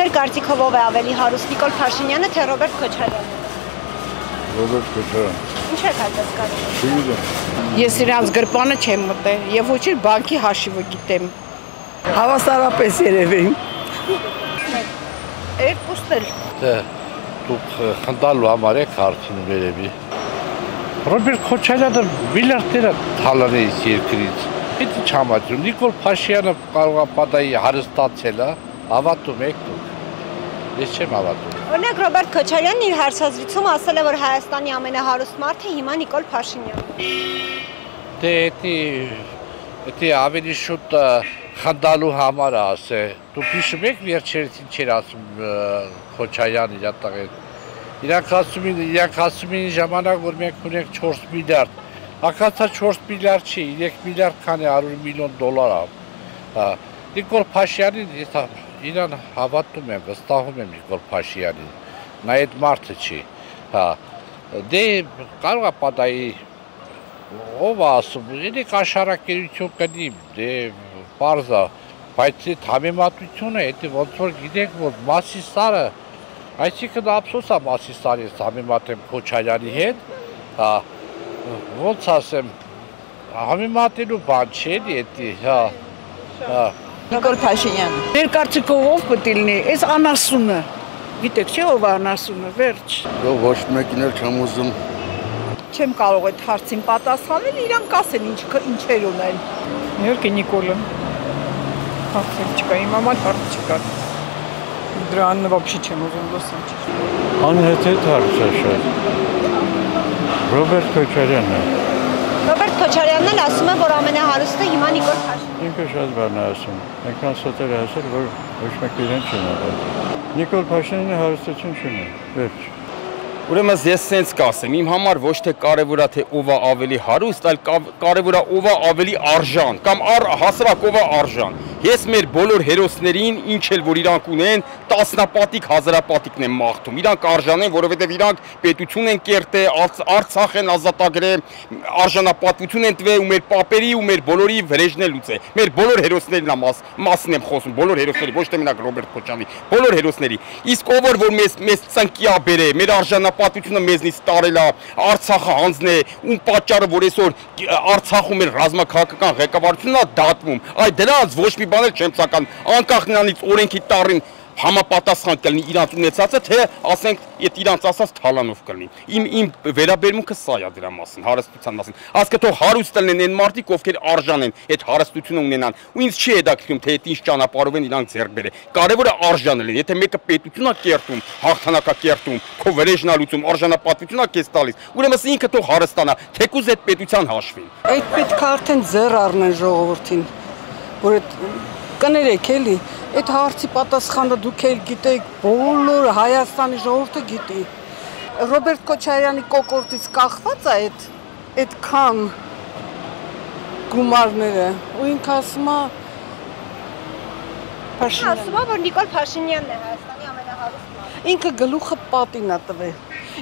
Ձեր կարծիքով ով է ավելի հարուստ, Նիկոլ Փաշինյանը թե Ռոբերտ Քոչարյանը։ Ռոբերտ Քոչարյան։ Ինչ եք այդպես կարծում։ Չգիտեմ։ Ես իրանց գրպանը չեմ մտել եւ ոչ էլ բանկի հաշիվը գիտեմ։ Հավասարապես երևի։ Երկուսն էլ։ Դե դուք խնդալու համար եք հարցնում երևի։ Ռոբերտ Քոչարյանը միլիարդներ թալանեց երկրից։ Դա չհամաձայն։ Նիկոլ Փաշինյանը կարող է պատահի հարստացել, հավատում եք դուք։ Ես չեմ հավատում։ Օրինակ Ռոբերտ Քոչարյանն իր հարցազրույցում ասել է, որ Հայաստանի ամենահարուստ մարդը հիմա Նիկոլ Փաշինյանն է։ Դե ավելի շուտ խնդալու համար է ասել։ Դուք հիշում եք վերջերս ինչ էր ասում Քոչարյանը իր տղեն։ Իրանք ասում էին ժամանակ, որ մենք ունենք 4 միլիարդ։ Ակացա 4 միլիարդ չի, 3 միլիարդ քանի 100 միլիոն դոլար է։ Նիկոլ Փաշինյանին իրան հավատում եմ, վստահում եմ Նիկոլ Փաշինյանին, նա այդ մարդը չի, դե կարող է պատահի, ով ասում, իրենք աշխարհակերություն կնի, դե պարզ է, բայց այդ համեմատությունը, դա ոնց որ գիտեք, որ Մասիսարը, այսինքն ափսոս է Մասիսարի համեմատեմ Քոչարյանի հետ, ոնց ասեմ, համեմատելու բան չէ, դա, Նիկոլ Փաշինյանը։ Մեր կարծիքով ով պետք է լինի, այս անասունը։ Գիտեք չէ ով է անասունը, վերջ։ Ոչ մեկին էլ չեմ ուզում։ Չեմ կարող այդ հարցին պատասխանել, իրանք ասեն ինչեր ունեն։ Իհարկե Նիկոլը։ Հարցեր չկա, իմ համար հարց չկա։ Դրան вообще չեմ ուզում լսել։ Անհետ հարց է շատ։ Ռոբերտ Քոչարյանն է։ Ռոբերտ Քոչարյանն էլ ասում է, որ ամենահարուստը հիմա Նիկոլ Փաշինյանն է։ Ինքը շատ բան է ասում։ Այնքան սոտեր է ասել, որ ոչ մեկ իրեն չեն աղել։ Նիկոլ Փաշինյանը հարստություն չունի, վերջ։ Ուրեմն ես սենց կասեմ, իմ համար ոչ թե կարևոր է թե ով է ավելի հարուստ, այլ կարևոր է ով է ավելի արժան, կամ հասարակ ով է արժան։ Ես մեր բոլոր հերոսներին, ինչ էլ որ իրանք ունեն, տասնապատիկ, հազարապատիկն են մաղթում։ Իրանք արժան են, որովհետև իրանք պետություն են կերտել, Արցախ են ազատագրել, արժանապատվություն են տվել ու մեր պապերի ու մեր բոլորի վրեժն է լուծել։ Մեր բոլոր հերոսներին մասին եմ խոսում, բոլոր հերոսների, ոչ թե մենակ Ռոբերտ Քոչարյանի, բոլոր հերոսների։ Իսկ ով որ մեզ ծնկի է բերել, մեր արժանապատվությունը մեզնից տարել է, Արցախը հանձնել է, ում պատճառը որ այսօր Արցախում մեր ռազմաքաղաքական ղեկավարությունն է դատվում, այ դրանց ոչ մի բան էլ չեմ ցական, անկախ նրանից օրենքի տառին համապատասխան կլինի իրանց ունեցածը, թե ասենք այդ իրանց ասած թալանով կլինի։ Իմ վերաբերմունքը սա է դրա մասին, հարստության մասին։ Ասկա թող հարուստ լինեն այն մարդիկ, ովքեր արժան են այդ հարստությունը ունենան։ Ու ինձ չի հետաքրքրում, թե այդ ինչ ճանապարհով են իրանք ձեռք բերել։ Կարևորը արժանը լինի։ Եթե մեկը պետություն է կերտում, հաղթանակա կերտում, քո վրեժն է լուծում, արժանապատվություն է քեզ տալիս, ուրեմն ինքը թող հարստանա, թեկուզ այդ պետության հաշվին։ Այդ պետք է արդեն ձեռ առնեն ժողովրդին, որ այդ կներեք էլի, այդ հարցի պատասխանը դուք էլ գիտեք, բոլոր Հայաստանի ժողովուրդը գիտի։ Ռոբերտ Քոչարյանի կոկորդից կախված է այդքան գումարները, ու ինքը ասում է Փաշինյանը։ Ասում է, որ Նիկոլ Փաշինյանն է Հայաստանի ամենահարուստ մարդը։ Ինքը գլուխը պատին է տվել։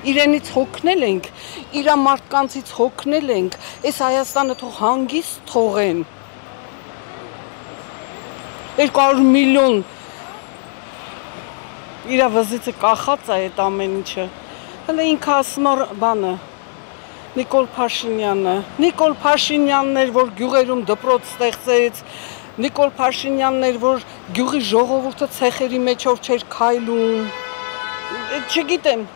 Իրենից հոգնել ենք, իր մարդկանցից հոգնել ենք, այս Հայաստանը թող հանգիստ թողեն։ 200 միլիոն իր վզիցը կախած է այդ ամեն ինչը։ Հələ ինքը ասում է բանը Նիկոլ Փաշինյանն էր, որ գյուղերում դպրոց ստեղծեց, Նիկոլ Փաշինյանն էր, որ գյուղի ժողովուրդը ցեխերի մեջով չէր քայլում։ Չգիտեմ։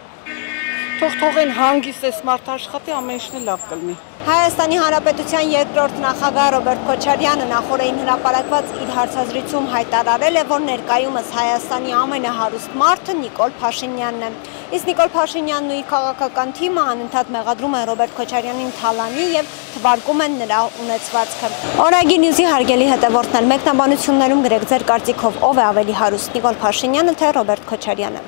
Թողեն հանգիստ էս մարդ աշխատի, ամեն ինչն է լավ կլինի։ Հայաստանի Հանրապետության երկրորդ նախագահ Ռոբերտ Քոչարյանը նախորդին հրապարակված իր հարցազրույցում հայտարարել է, որ ներկայումս Հայաստանի ամենահարուստ մարդը Նիկոլ Փաշինյանն է։ Իսկ Նիկոլ Փաշինյանն ու իր քաղաքական թիմը անընդհատ մեղադրում են Ռոբերտ Քոչարյանին թալանի եւ թվարկում են նրա ունեցվածքը։ Օրագիր Նյուզի հարգելի հետևորդներ, մեկնաբանություններում գրեք ձեր կարծիքով ով է ավելի հարուստ՝ Նիկոլ Փաշինյանը թե Ռոբերտ Քոչարյանը։